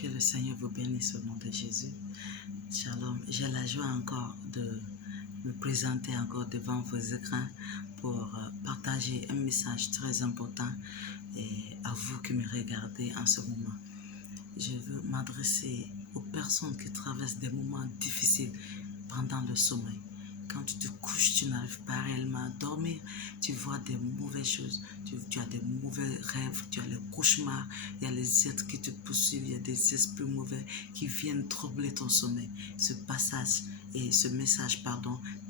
Que le Seigneur vous bénisse au nom de Jésus. Shalom. J'ai la joie encore de me présenter encore devant vos écrans pour partager un message très important et à vous qui me regardez en ce moment. Je veux m'adresser aux personnes qui traversent des moments difficiles pendant le sommeil. Quand tu te couches, tu n'arrives pas réellement à dormir, tu vois des mauvaises choses, tu as des mauvais rêves, tu as les cauchemars, il y a les êtres qui te poursuivent, il y a des esprits mauvais qui viennent troubler ton sommeil. Ce message,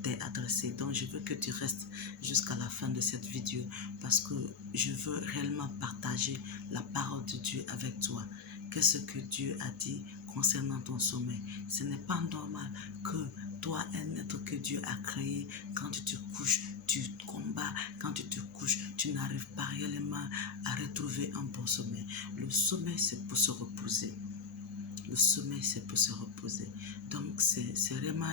t'est adressé. Donc, je veux que tu restes jusqu'à la fin de cette vidéo parce que je veux réellement partager la parole de Dieu avec toi. Qu'est-ce que Dieu a dit concernant ton sommeil? Ce n'est pas normal que toi, un être que Dieu a créé, quand tu te couches, tu combats. Quand tu te couches, tu n'arrives pas réellement à retrouver un bon sommeil. Le sommeil, c'est pour se reposer. Le sommeil, c'est pour se reposer. Donc, c'est vraiment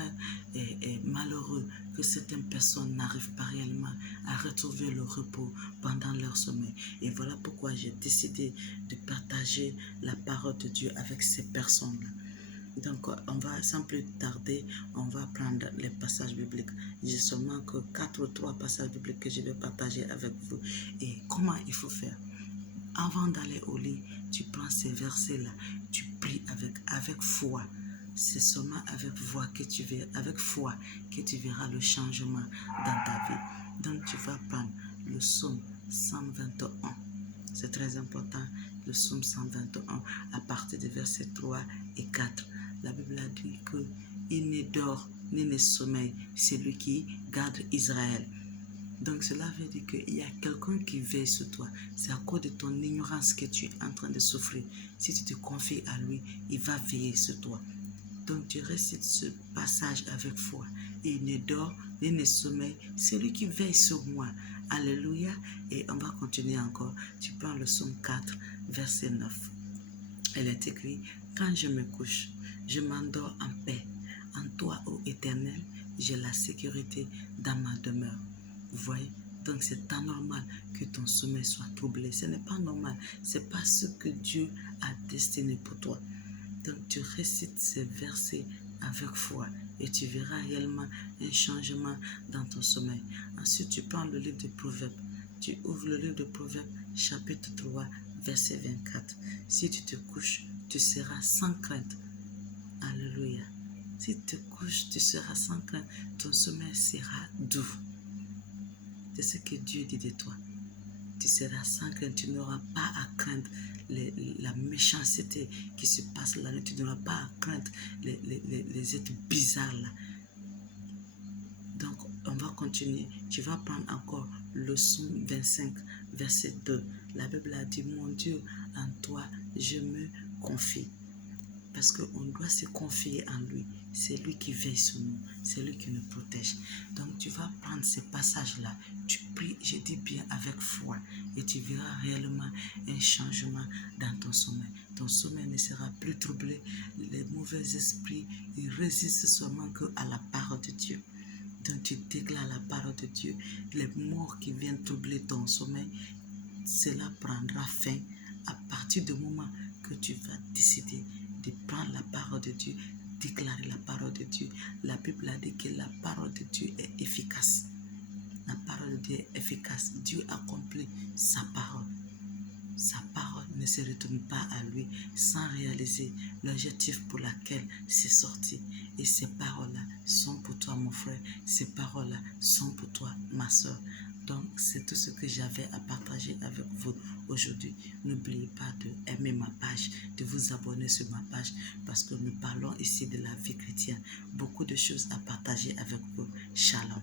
malheureux que certaines personnes n'arrivent pas réellement à retrouver le repos pendant leur sommeil. Et voilà pourquoi j'ai décidé de partager la parole de Dieu avec ces personnes-là. Donc, on va sans plus tarder, on va prendre les passages bibliques. J'ai seulement que 4 ou 3 passages bibliques que je vais partager avec vous. Et comment il faut faire? Avant d'aller au lit, tu prends ces versets-là, tu pries avec foi. C'est seulement avec foi que tu verras le changement dans ta vie. Donc, tu vas prendre le psaume 121. C'est très important, le psaume 121, à partir des versets 3 et 4. La Bible a dit qu'il ne dort ni ne sommeille celui qui garde Israël. Donc cela veut dire qu'il y a quelqu'un qui veille sur toi. C'est à cause de ton ignorance que tu es en train de souffrir. Si tu te confies à lui, il va veiller sur toi. Donc tu récites ce passage avec foi. Il ne dort ni ne sommeille celui qui veille sur moi. Alléluia. Et on va continuer encore. Tu prends le psaume 4, verset 9. Elle est écrite: quand je me couche, je m'endors en paix. En toi, ô Éternel, j'ai la sécurité dans ma demeure. Vous voyez? Donc c'est anormal que ton sommeil soit troublé. Ce n'est pas normal. Ce n'est pas ce que Dieu a destiné pour toi. Donc tu récites ces versets avec foi et tu verras réellement un changement dans ton sommeil. Ensuite, tu prends le livre de Proverbes. Tu ouvres le livre de Proverbes, chapitre 3, verset 24. Si tu te couches, tu seras sans crainte. Alléluia. Si tu te couches, tu seras sans crainte. Ton sommeil sera doux. C'est ce que Dieu dit de toi. Tu seras sans crainte. Tu n'auras pas à craindre la méchanceté qui se passe là. Tu n'auras pas à craindre les êtres bizarres là. Donc, on va continuer. Tu vas prendre encore le psaume 25, verset 2. La Bible a dit: mon Dieu, en toi, je me confie. Parce qu'on doit se confier en lui. C'est lui qui veille sur nous. C'est lui qui nous protège. Donc, tu vas prendre ces passages-là. Tu pries, je dis bien, avec foi. Et tu verras réellement un changement dans ton sommeil. Ton sommeil ne sera plus troublé. Les mauvais esprits, ils résistent seulement qu'à la parole de Dieu. Donc, tu déclares la parole de Dieu. Les morts qui viennent troubler ton sommeil, cela prendra fin à partir du moment que tu vas décider de prendre la parole de Dieu, déclarer la parole de Dieu. La Bible a dit que la parole de Dieu est efficace. La parole de Dieu est efficace. Dieu accomplit sa parole. Sa parole ne se retourne pas à lui sans réaliser l'objectif pour lequel c'est sorti. Et ces paroles-là sont pour toi, mon frère. Ces paroles-là sont pour toi, ma soeur. Donc, c'est tout ce que j'avais à partager avec vous aujourd'hui. N'oubliez pas d'aimer ma page, de vous abonner sur ma page parce que nous parlons ici de la vie chrétienne. Beaucoup de choses à partager avec vous. Shalom.